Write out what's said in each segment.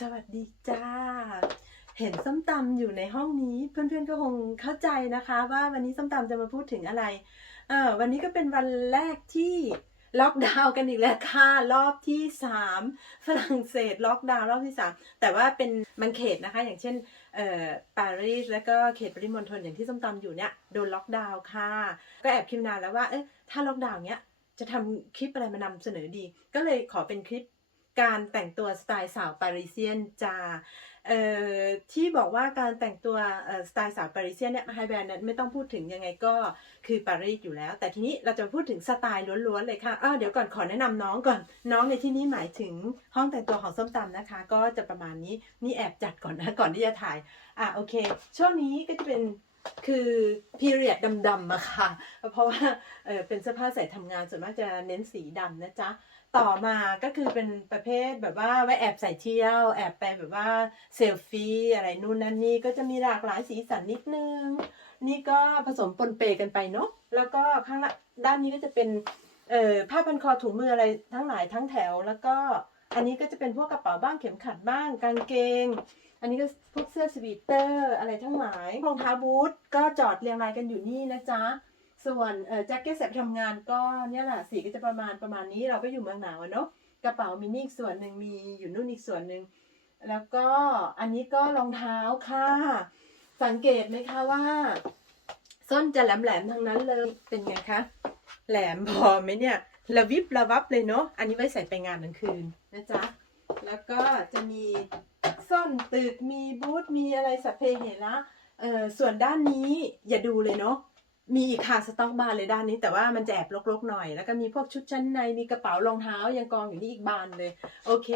สวัสดีจ้า เห็นส้มตำอยู่ในห้องนี้ เพื่อนๆก็คงเข้าใจนะคะ ว่าวันนี้ส้มตำจะมาพูดถึงอะไร เออวันนี้ก็เป็นวันแรกที่ล็อกดาวน์กันอีกแล้วค่ะ รอบที่สามฝรั่งเศสล็อกดาวน์รอบที่สามแต่ว่าเป็นบางเขตนะคะ อย่างเช่นเอ่อปารีสแล้วก็เขตปริมณฑลอย่างที่ส้มตำอยู่เนี่ยโดนล็อกดาวน์ค่ะ ก็แอบคิดนานแล้วว่าเอ๊ะถ้าล็อกดาวน์เนี้ยจะทำคลิปอะไรมานำเสนอดี ก็เลยขอเป็นคลิป การแต่งตัวสไตล์สาวปารีเซียนจ้าเอ่อที่บอกว่าการแต่งตัวสไตล์สาวปารีเซียนเนี่ยไฮแบรนด์นั้นไม่ต้องพูดถึงยังไงก็คือปารีสอยู่แล้ว แต่ทีนี้เราจะพูดถึงสไตล์ล้วนๆเลยค่ะอ้าเดี๋ยวก่อนขอแนะนำน้องก่อน น้องในที่นี้หมายถึงห้องแต่งตัวของส้มตำนะคะ ก็จะประมาณนี้นี่แอบจัดก่อนนะก่อนที่จะถ่ายอะโอเค ช่วงนี้ก็จะเป็นคือ period ดำๆอะค่ะ เพราะว่าเออเป็นเสื้อผ้าใส่ทำงานส่วนมากจะเน้นสีดำนะจ๊ะ ต่อมาก็คือเป็นประเภทแบบว่าไว้แอบใส่เที่ยว แอบไปแบบว่าเซลฟี่อะไรนู่นนั่นนี่ก็จะมีหลากหลายสีสันนิดนึง นี่ก็ผสมปนเปกันไปเนาะแล้วก็ข้างละด้านนี้ก็จะเป็นเอ่อผ้าพันคอถุงมืออะไรทั้งหลายทั้งแถว แล้วก็อันนี้ก็จะเป็นพวกกระเป๋าบ้างเข็มขัดบ้างกางเกง อันนี้ก็พวกเสื้อสวีเตอร์อะไรทั้งหลายรองเท้าบูทก็จอดเรียงรายกันอยู่นี่นะจ๊ะ ส่วนแจ็คเก็ตใส่ไปทำงานก็เนี่ยแหละสีก็จะประมาณประมาณนี้เราก็อยู่เมืองหนาวเนาะกระเป๋ามินี่อีกส่วนหนึ่งมีอยู่นู่นอีกส่วนหนึ่งแล้วก็อันนี้ก็รองเท้าค่ะ สังเกตไหมคะว่า ส้นจะแหลมๆทั้งนั้นเลยเป็นไงคะแหลมพอไหมเนี่ยระวิบระวับเลยเนาะอันนี้ไว้ใส่ไปงานกลางคืนนะจ๊ะแล้วก็จะมีส้นตึกมีบูธมีอะไรสัพเพเหระเอ่อส่วนด้านนี้อย่าดูเลยเนาะ มีอีกค่ะสต็อกบาร์เลยด้านนี้ แต่ว่ามันจะแอบรกๆหน่อย แล้วก็มีพวกชุดชั้นในมีกระเป๋ารองเท้ายังกองอยู่นี่อีกบานเลย โอเค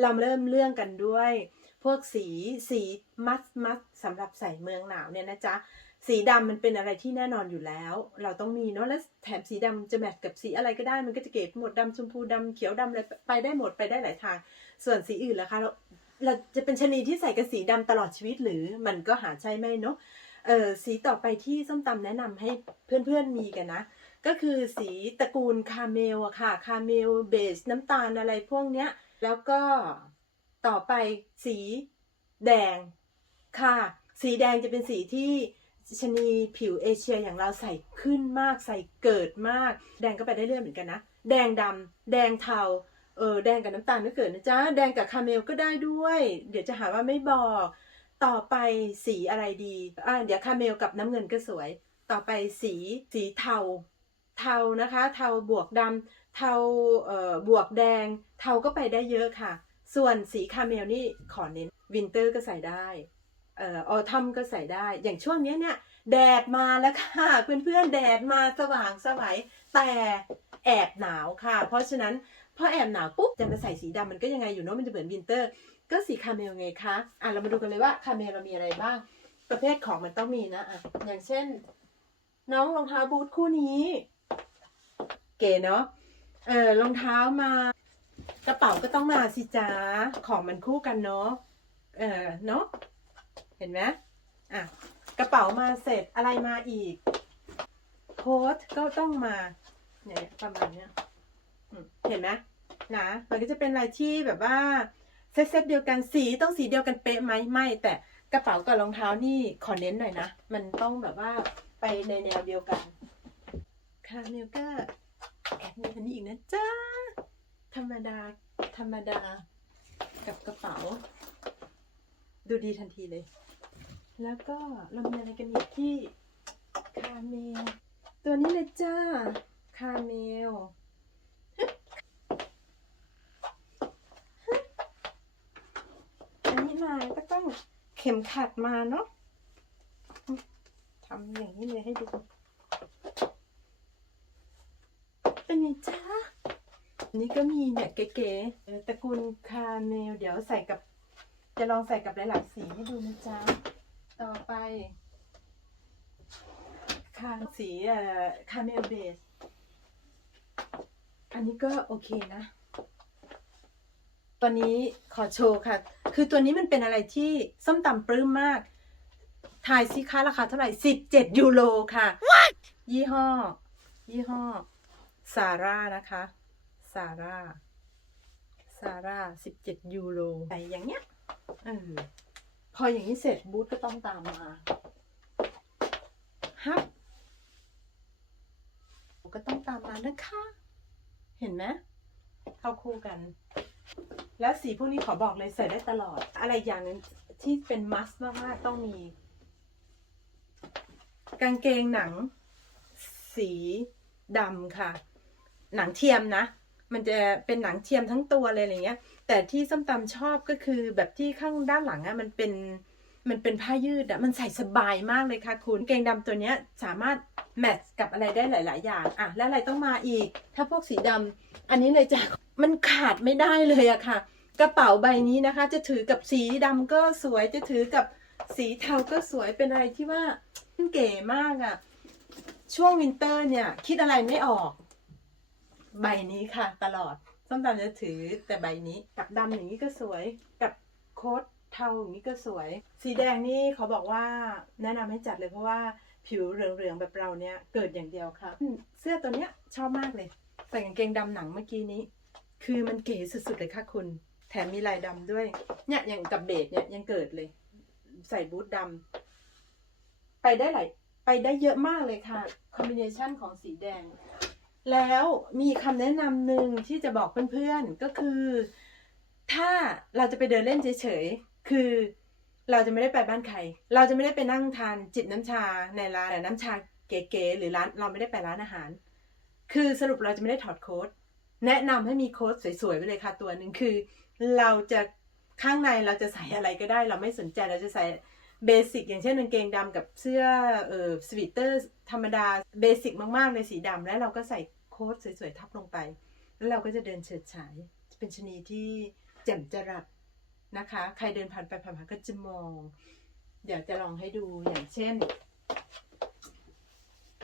เราเริ่มเรื่องกันด้วย พวกสีสีมัสมัสสำหรับใส่เมืองหนาวเนี่ยนะจ๊ะสีดำมันเป็นอะไรที่แน่นอนอยู่แล้ว เราต้องมีเนาะแล้วแถมสีดำจะแมทกับสีอะไรก็ได้ มันก็จะเก๋หมดดำชมพูดำเขียวดำอะไรไปได้หมดไปได้หลายทาง ส่วนสีอื่นล่ะคะเราเราจะเป็นชนีที่ใส่กับสีดำตลอดชีวิตหรือมันก็หาใช่ไหมเนาะ เออสีต่อไปที่ส้มตำแนะนำให้เพื่อนๆมีกันนะ ก็คือสีตระกูลคาเมลอะค่ะ คาเมลเบสน้ำตาลอะไรพวกเนี้ย แล้วก็ต่อไปสีแดงค่ะ สีแดงจะเป็นสีที่ชนีผิวเอเชียอย่างเราใส่ขึ้นมากใส่เกิดมาก แดงก็ไปได้เรื่อยเหมือนกันนะ แดงดำแดงเทาเออแดงกับน้ำตาลก็เกิดนะจ๊ะ แดงกับคาเมลก็ได้ด้วย เดี๋ยวจะหาว่าไม่บอก ต่อไปสีอะไรดีอ่าเดี๋ยวคาเมลกับน้ำเงินก็สวย ต่อไปสีสีเทา เทานะคะ เทาบวกดำเทาเอ่อบวกแดง เทาก็ไปได้เยอะค่ะ ส่วนสีคาเมลนี่ขอเน้นวินเตอร์ก็ใส่ได้เอ่อออทัมก็ใส่ได้ อย่างช่วงเนี้ยเนี่ยแดดมาแล้วค่ะ เพื่อนๆแดดมาสว่างสวัยแต่แอบหนาวค่ะ เพราะฉะนั้นพอแอบหนาวปุ๊บจะมาใส่สีดำมันก็ยังไงอยู่เนาะมันจะเหมือนวินเตอร์ ก็สีคาเมลไงคะ อะเรามาดูกันเลยว่าคาเมลเรามีอะไรบ้าง ประเภทของมันต้องมีนะอะอย่างเช่น น้องรองเท้าบูทคู่นี้ เก๋เนาะ เออรองเท้ามากระเป๋าก็ต้องมาสิจ้าของมันคู่กันเนาะ เออเนาะ เห็นไหมอะกระเป๋ามาเสร็จอะไรมาอีกโค้ทก็ต้องมาเนี่ยประมาณเนี้ยเห็นไหมนะมันก็จะเป็นอะไรที่แบบว่า เซตเซตเดียวกันสีต้องสีเดียวกันเป๊ะไหมไม่แต่กระเป๋ากับรองเท้านี่ขอเน้นหน่อยนะ มันต้องแบบว่าไปในแนวเดียวกันคาเมลก็แอบมีอันนี้อีกนะจ้าธรรมดา ธรรมดา กับกระเป๋า ดูดีทันทีเลย แล้วก็เรามีอะไรกันอีกที่คาเมลตัวนี้เลยจ้า คาเมล อันนี้มาก็ต้อง เข็มขัดมาเนาะทำอย่างนี้เลยให้ดู เป็นไงจ้านนี้ก็มีเนี่ยเก๋ๆเออตระกูลคาเมล เดี๋ยวใส่กับ จะลองใส่กับหลายๆสีให้ดูนะจ๊ะ ต่อไปคาสีเอ่อคาเมลเบส อันนี้ก็โอเคนะตัวนี้ขอโชว์ค่ะ คือตัวนี้มันเป็นอะไรที่ส้มตำปลื้มมาก ทายซิคะราคาเท่าไหร่สิบเจ็ดยูโรค่ะยี่ห้อ ยี่ห้อซาร่านะคะซาร่าซาร่าสิบเจ็ดยูโรใส่อย่างเงี้ยเออพออย่างนี้เสร็จบูธก็ต้องตามมาฮับก็ต้องตามมานะคะ เห็นไหมเข้าคู่กัน แล้วสีพวกนี้ขอบอกเลยใส่ได้ตลอด อะไรอย่างหนึงที่เป็นมัสมากๆต้องมี กางเกงหนัง สีดำค่ะ หนังเทียมนะ มันจะเป็นหนังเทียมทั้งตัวเลยอะไรเงี้ย แต่ที่ส้มตำชอบก็คือแบบที่ข้างด้านหลังอะมันเป็นมันเป็นผ้ายืดอะมันใส่สบายมากเลยค่ะคุณกางเกงดำตัวเนี้ยสามารถแมทช์กับอะไรได้หลาย ๆ อย่างอะแล้วอะไรต้องมาอีก ถ้าพวกสีดำอันนี้เลยจ้ะมันขาดไม่ได้เลยอะค่ะ กระเป๋าใบนี้นะคะ จะถือกับสีดำก็สวยจะถือกับสีเทาก็สวยเป็นอะไรที่ว่าเก๋มากอะช่วงวินเตอร์เนี่ย คิดอะไรไม่ออก ใบนี้ค่ะ ตลอดส้มตำจะถือแต่ใบนี้กับดำอย่างนี้ก็สวยกับโค้ทเทาอย่างนี้ก็สวย สีแดงนี่เขาบอกว่าแนะนำให้จัดเลยเพราะว่าผิวเหลืองๆแบบเราเนี่ยเกิดอย่างเดียวค่ะอืมเสื้อตัวเนี้ยชอบมากเลย ใส่กางเกงดำหนังเมื่อกี้นี้ คือมันเก๋สุดๆเลยค่ะคุณ แถมมีลายดำด้วย เนี่ยอย่างกับเบสเนี่ยยังเกิดเลย ใส่บูทดำไปได้หลายไปได้เยอะมากเลยค่ะ คอมบิเนชันของสีแดง แล้วมีคำแนะนำหนึ่งที่จะบอกเพื่อนๆ ก็คือ ถ้าเราจะไปเดินเล่นเฉยๆ คือเราจะไม่ได้ไปบ้านใคร เราจะไม่ได้ไปนั่งทานจิบน้ำชาในร้านน้ำชาเก๋ๆหรือร้านเราไม่ได้ไปร้านอาหาร คือสรุปเราจะไม่ได้ถอดโค้ดแนะนำให้มีโค้ดสวยๆไปเลยค่ะตัวหนึ่งคือ เราจะข้างในเราจะใส่อะไรก็ได้ เราไม่สนใจเราจะใส่เบสิกอย่างเช่นกางเกงดำกับเสื้อเอ่อสวีเตอร์ธรรมดาเบสิกมากๆเลยสีดำแล้วเราก็ใส่โค้ดสวยๆทับลงไป แล้วเราก็จะเดินเฉิดฉายเป็นชนีที่แจ่มจรัสนะคะ ใครเดินผ่านไปผ่านมาก็จะมอง เดี๋ยวจะลองให้ดูอย่างเช่น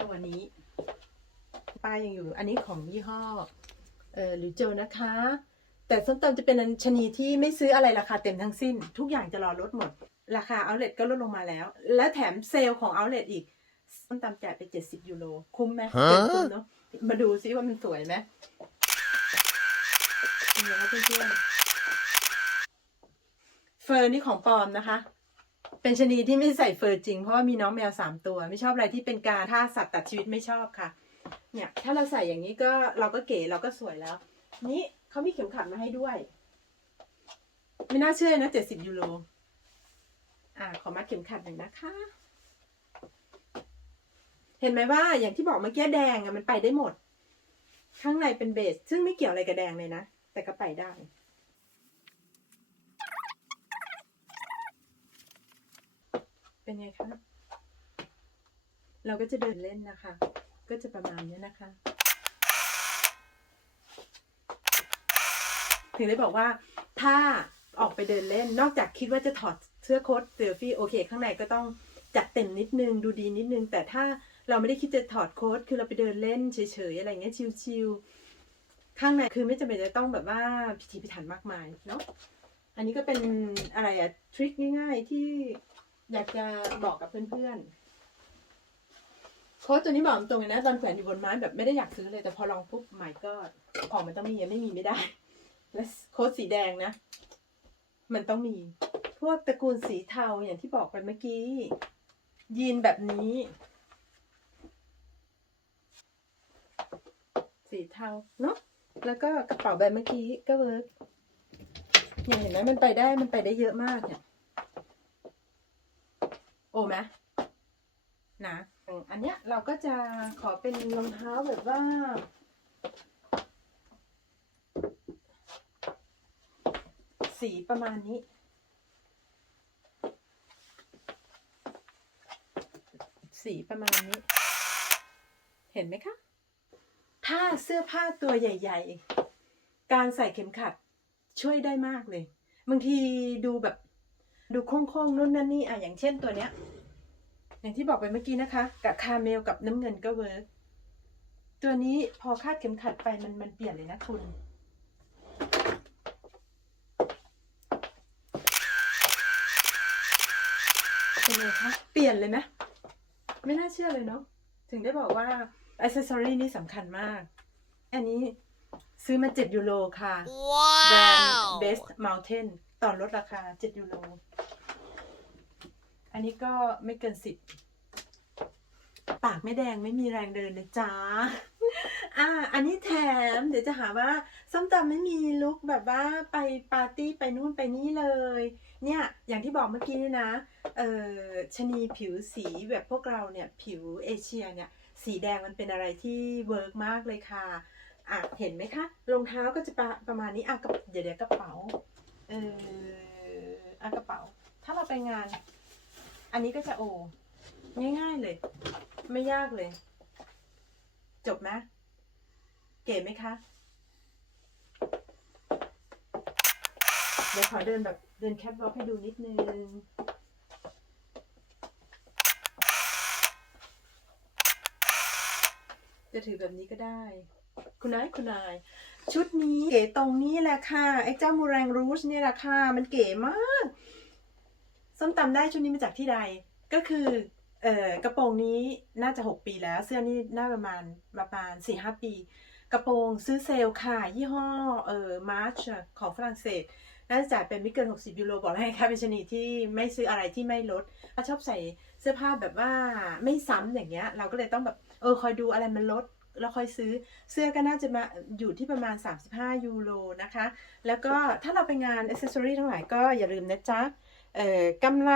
ตัวนี้ป้ายยังอยู่ อันนี้ของยี่ห้อเออหรือเจลนะคะ แต่ส้มตำจะเป็นชนีที่ไม่ซื้ออะไรราคาเต็มทั้งสิ้น ทุกอย่างจะรอลดหมด ราคาเอาเล t ก็ลดลงมาแล้ว และแถมเซลล์ของเอาเล t อีกส้มตำจ่ายไป70ยูโรคุ้มไหมฮะเจ็ดคุ้มเนาะมาดูซิว่ามันสวยไหมเป็นไงคะเพื่อนๆเฟอร์นี่ของปลอมนะคะ เป็นชนีที่ไม่ใส่เฟอร์จริงเพราะว่ามีน้องแมวสามตัว ไม่ชอบอะไรที่เป็นการท่าสัตว์ตัดชีวิตไม่ชอบค่ะ เนี่ย ถ้าเราใส่อย่างนี้ก็เราก็เก๋เราก็สวยแล้ว นี่ เขามีเข็มขัดมาให้ด้วย ไม่น่าเชื่อนะเจ็ดสิบยูโร อ่า ขอมัดเข็มขัดหน่อยนะคะ เห็นไหมว่าอย่างที่บอกเมื่อกี้แดงอะมันไปได้หมด ข้างในเป็นเบส ซึ่งไม่เกี่ยวอะไรกับแดงเลยนะ แต่ก็ไปได้เป็นไงคะ เราก็จะเดินเล่นนะคะ ก็จะประมาณนี้นะคะ ถึงได้บอกว่าถ้าออกไปเดินเล่น นอกจากคิดว่าจะถอดเสื้อโค้ทเซลฟี่โอเค ข้างในก็ต้องจัดเต็มนิดนึงดูดีนิดนึง แต่ถ้าเราไม่ได้คิดจะถอดโค้ทคือเราไปเดินเล่นเฉยๆอะไรเงี้ยชิลๆข้างในคือไม่จำเป็นจะต้องแบบว่าพิถีพิถันมากมายเนาะอันนี้ก็เป็นอะไรอะทริคง่าย ๆ ที่อยากจะบอกกับเพื่อนๆโค้ดตัวนี้บอกตรงเลยนะตอนแขวนอยู่บนไม้แบบไม่ได้อยากซื้อเลยแต่พอลองปุ๊บหมายก็ของมันต้องมีไม่มีไม่ได้ และโค้ดสีแดงนะ มันต้องมี พวกตระกูลสีเทาอย่างที่บอกไปเมื่อกี้ ยีนแบบนี้ สีเทาเนาะแล้วก็กระเป๋าใบบเมื่อกี้ก็เวิร์กเนี่ยเห็นไหมมันไปได้มันไปได้เยอะมากเนี่ยโอ้ไหมนะอันเนี้ยเราก็จะขอเป็นรองเท้าแบบว่า สีประมาณนี้ สีประมาณนี้ เห็นไหมคะ ถ้าเสื้อผ้าตัวใหญ่ ๆ การใส่เข็มขัดช่วยได้มากเลย บางทีดูแบบ ดูโค้งๆนู่นนั่นนี่อะอย่างเช่นตัวเนี้ย อย่างที่บอกไปเมื่อกี้นะคะ กับคาเมลกับน้ำเงินก็เวิร์กตัวนี้พอคาดเข็มขัดไปมันมันเปลี่ยนเลยนะคุณ เป็นไงคะ เปลี่ยนเลยไหมไม่น่าเชื่อเลยเนาะ ถึงได้บอกว่าอ c เซสซอรี่นี่สำคัญมาก อันนี้ซื้อมา 7 ยูโรค่ะ แบรนด์ Wow! Best Mountain ต่อลดราคา 7 ยูโร อันนี้ก็ไม่เกิน 10 ปากไม่แดงไม่มีแรงเดินนะจ๊ะอ่า อันนี้แถม เดี๋ยวจะหาว่าส้มตำไม่มีลุคแบบว่าไปปาร์ตี้ไปนู่นไปนี่เลย เนี่ยอย่างที่บอกเมื่อกี้นี่นะเออชะนีผิวสีแบบพวกเราเนี่ยผิวเอเชียเนี่ยสีแดงมันเป็นอะไรที่เวิร์กมากเลยค่ะอะเห็นไหมคะรองเท้าก็จะประประมาณนี้อะกับเดี๋ยวเดี๋ยวกระเป๋าเอออะกระเป๋า ถ้าเราไปงาน อันนี้ก็จะโอ ง่ายๆเลย ไม่ยากเลย จบไหมเก๋ไหมคะ ดี๋ยวขอเดินแบบเดินแคทวอล์กให้ดูนิดนึงจะถือแบบนี้ก็ได้ คุณนายคุณนาย ชุดนี้เก๋ตรงนี้แหละค่ะ ไอ้เจ้ามูแรงรูชเนี่ยแหละค่ะ มันเก๋มาก ส้มตำได้ชุดนี้มาจากที่ใด ก็คือ เอ่อกระโปรงนี้น่าจะ 6 ปีแล้ว เสื้อนี่น่าประมาณประมาณ4 5 ปี กระโปรงซื้อเซลค่ะ ยี่ห้อ เอ่อมาร์ชของฝรั่งเศส น่าจะจ่ายเป็นไม่เกิน 60 ยูโรบอกแล้วไงคะเป็นชนิดที่ไม่ซื้ออะไรที่ไม่ลดถ้าชอบใส่เสื้อผ้าแบบว่าไม่ซ้ำอย่างเงี้ย เราก็เลยต้องแบบเออคอยดูอะไรมันลดแล้วคอยซื้อเสื้อก็น่าจะมาอยู่ที่ประมาณ 35 ยูโรนะคะ แล้วก็ถ้าเราไปงานอ c เซอรี่ทั้งหลายก็อย่าลืมนะจ๊ะเอ่อกำไร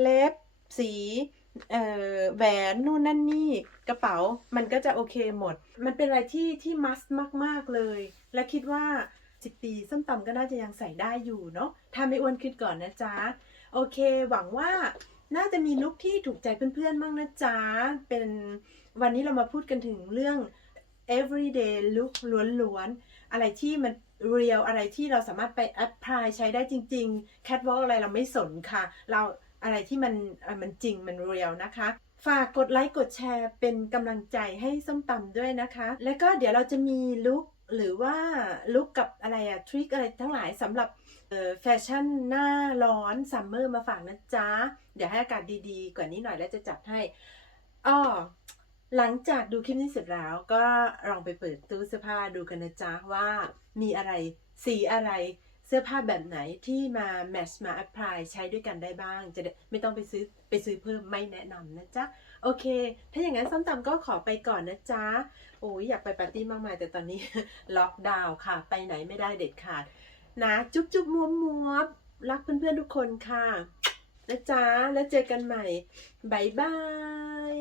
เล็บ สีเอ่อแหวนนู่นนั่นนี่กระเป๋ามันก็จะโอเคหมด มันเป็นอะไรที่ที่มัสมาก ๆ เลย และคิดว่า 10 ปีส้มตำก็น่าจะยังใส่ได้อยู่เนาะถ้าไม่อ้วนขึ้นก่อนนะจ๊ะ โอเค หวังว่าน่าจะมีลุคที่ถูกใจเพื่อนๆบ้างนะจ๊ะ เป็นวันนี้เรามาพูดกันถึงเรื่อง everyday look ล้วนๆ อะไรที่มันเรียลอะไรที่เราสามารถไป apply ใช้ได้จริงๆ catwalk อะไรเราไม่สนค่ะ เราอะไรที่มันมันจริงมันเรียลนะคะ ฝากกดไลค์กดแชร์เป็นกำลังใจให้ส้มตำด้วยนะคะ แล้วก็เดี๋ยวเราจะมีลุค หรือว่าลุกกับอะไรอะทริคอะไรทั้งหลายสำหรับแฟชั่นหน้าร้อนซัมเมอร์มาฝากนะจ๊ะ เดี๋ยวให้อากาศดีๆ กว่านี้หน่อยแล้วจะจัดให้อ้อหลังจากดูคลิปนี้เสร็จแล้วก็ลองไปเปิดตู้เสื้อผ้าดูกันนะจ๊ะว่ามีอะไรสีอะไร เสื้อผ้าแบบไหนที่มาแมทช์มาแอพพลายใช้ด้วยกันได้บ้าง จะไม่ต้องไปซื้อไปซื้อเพิ่มไม่แนะนำนะจ๊ะ โอเค ถ้าอย่างนั้นส้มตำก็ขอไปก่อนนะจ๊ะ โอ้ยอยากไปปาร์ตี้มากมาย แต่ตอนนี้ล็อกดาวน์ค่ะ ไปไหนไม่ได้เด็ดขาด นะ จุ๊บจุ๊บมัวมัวรักเพื่อนๆทุกคนค่ะ นะจ๊ะ แล้วเจอกันใหม่บายบาย